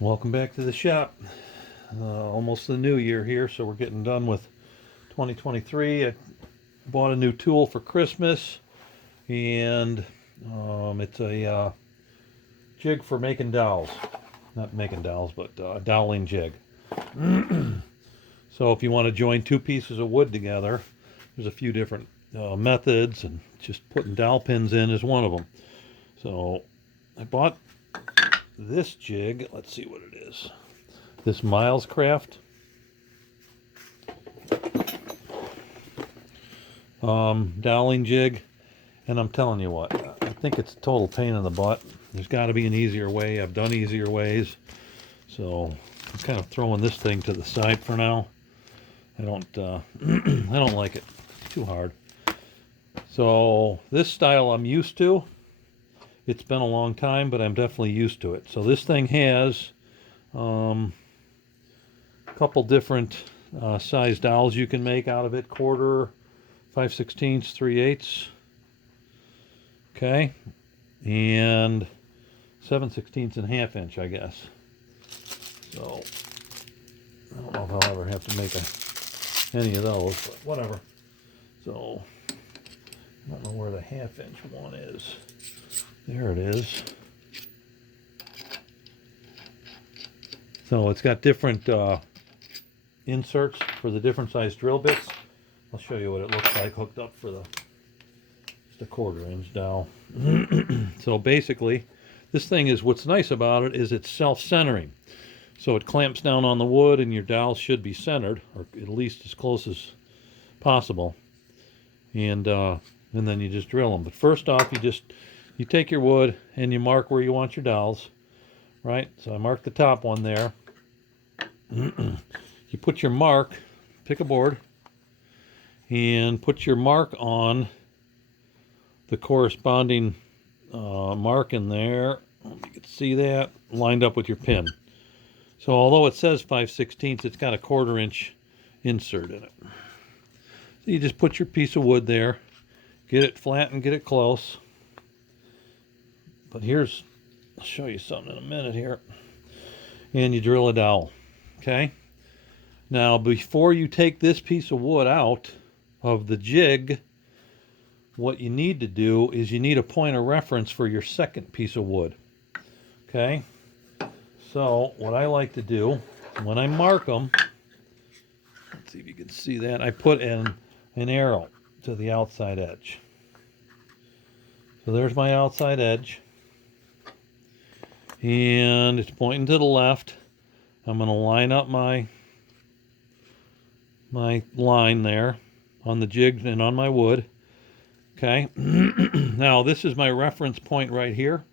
Welcome back to the shop. Almost the new year here, so we're getting done with 2023. I bought a new tool for Christmas, and it's a jig for making dowels. Not making dowels, but a doweling jig. So if you want to join two pieces of wood together, there's a few different methods, and just putting dowel pins in is one of them. So I bought this jig. Let's see what it is. This Miles Craft doweling jig, and I'm telling you what, I think it's a total pain in the butt. There's got to be an easier way. I've done easier ways, so I'm kind of throwing this thing to the side for now. I don't I don't like it. It's too hard. So this style I'm used to. It's been a long time, but I'm definitely used to it. So this thing has a couple different size dowels you can make out of it: quarter, 5/16, 3/8, okay, and 7/16 and ½ inch, I guess. So I don't know if I'll ever have to make any of those, but whatever. So I don't know where the ½ inch one is. There it is. So it's got different inserts for the different size drill bits. I'll show you what it looks like hooked up for just a 1/4 inch dowel. So basically, this thing is, what's nice about it is it's self-centering. So it clamps down on the wood, and your dowel should be centered, or at least as close as possible. And then you just drill them. But first off, you take your wood and you mark where you want your dowels, right? So I marked the top one there. You put your mark, pick a board, and put your mark on the corresponding mark in there. You can see that lined up with your pin. So although it says 5/16, it's got a 1/4 inch insert in it. So you just put your piece of wood there, get it flat and get it close. But I'll show you something in a minute here. And you drill a dowel, okay? Now, before you take this piece of wood out of the jig, what you need to do is you need a point of reference for your second piece of wood, okay? So what I like to do, when I mark them, let's see if you can see that, I put in an arrow to the outside edge. So there's my outside edge, and it's pointing to the left. I'm going to line up my line there on the jig and on my wood, okay? Now this is my reference point right here.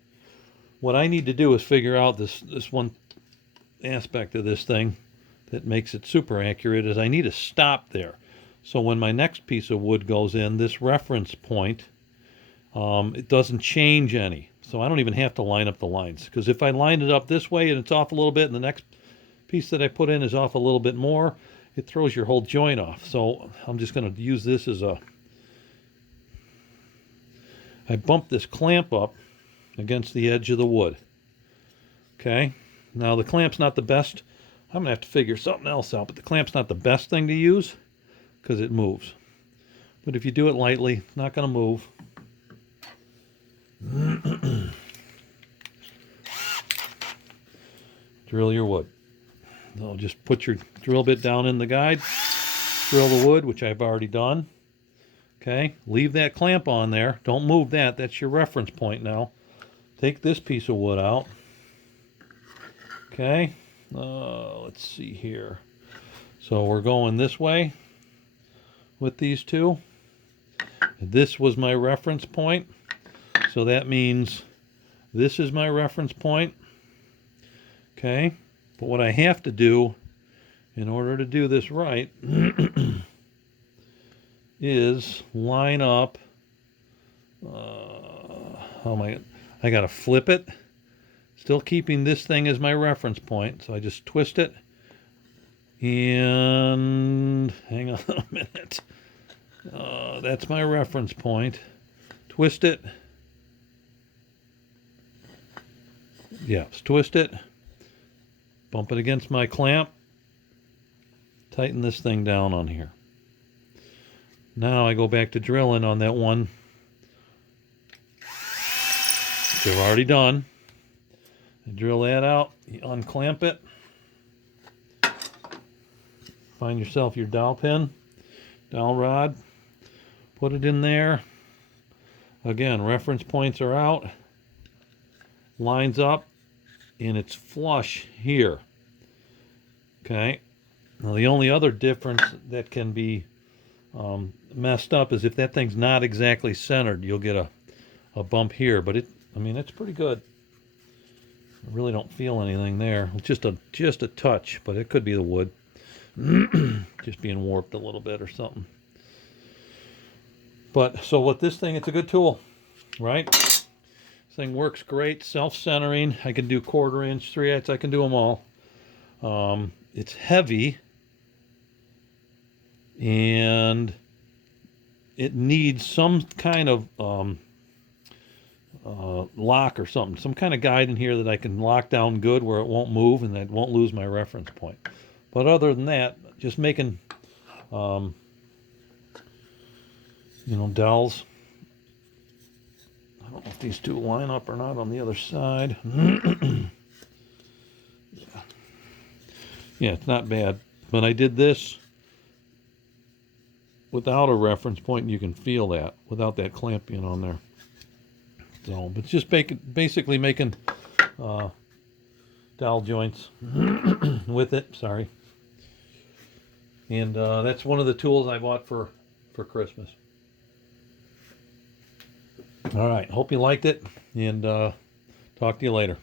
What I need to do is figure out this one aspect of this thing that makes it super accurate, is I need to stop there. So when my next piece of wood goes in, this reference point, it doesn't change any. So I don't even have to line up the lines, because if I line it up this way and it's off a little bit, and the next piece that I put in is off a little bit more, it throws your whole joint off. So I'm just going to use this as I bump this clamp up against the edge of the wood. Okay, now the clamp's not the best. I'm going to have to figure something else out, but the clamp's not the best thing to use because it moves. But if you do it lightly, it's not going to move. Drill your wood. So just put your drill bit down in the guide, drill the wood, which I've already done. Okay, leave that clamp on there. Don't move that. That's your reference point now. Take this piece of wood out. Okay, let's see here. So we're going this way with these two. This was my reference point. So that means this is my reference point. Okay, but what I have to do in order to do this right is line up. I got to flip it, still keeping this thing as my reference point. So I just twist it, and hang on a minute. That's my reference point. Twist it. Yeah, twist it. bump it against my clamp, tighten this thing down on here. Now I go back to drilling on that one they've already done. I drill that out, you unclamp it, find yourself your dowel pin, dowel rod, put it in there. Again, reference points are out, lines up, and it's flush here. Okay. Now the only other difference that can be messed up is if that thing's not exactly centered, you'll get a bump here. But it's pretty good. I really don't feel anything there. It's just a touch, but it could be the wood just being warped a little bit or something. But so with this thing, it's a good tool, right? This thing works great, self-centering. I can do 1/4 inch, 3/8. I can do them all. It's heavy, and it needs some kind of lock or something, some kind of guide in here that I can lock down good where it won't move and that won't lose my reference point. But other than that, just making dowels. I don't know if these two line up or not on the other side. Yeah, it's not bad. But I did this without a reference point, and you can feel that without that clamp being on there. So, but just basically making dowel joints with it. Sorry. And that's one of the tools I bought for Christmas. All right. Hope you liked it, and talk to you later.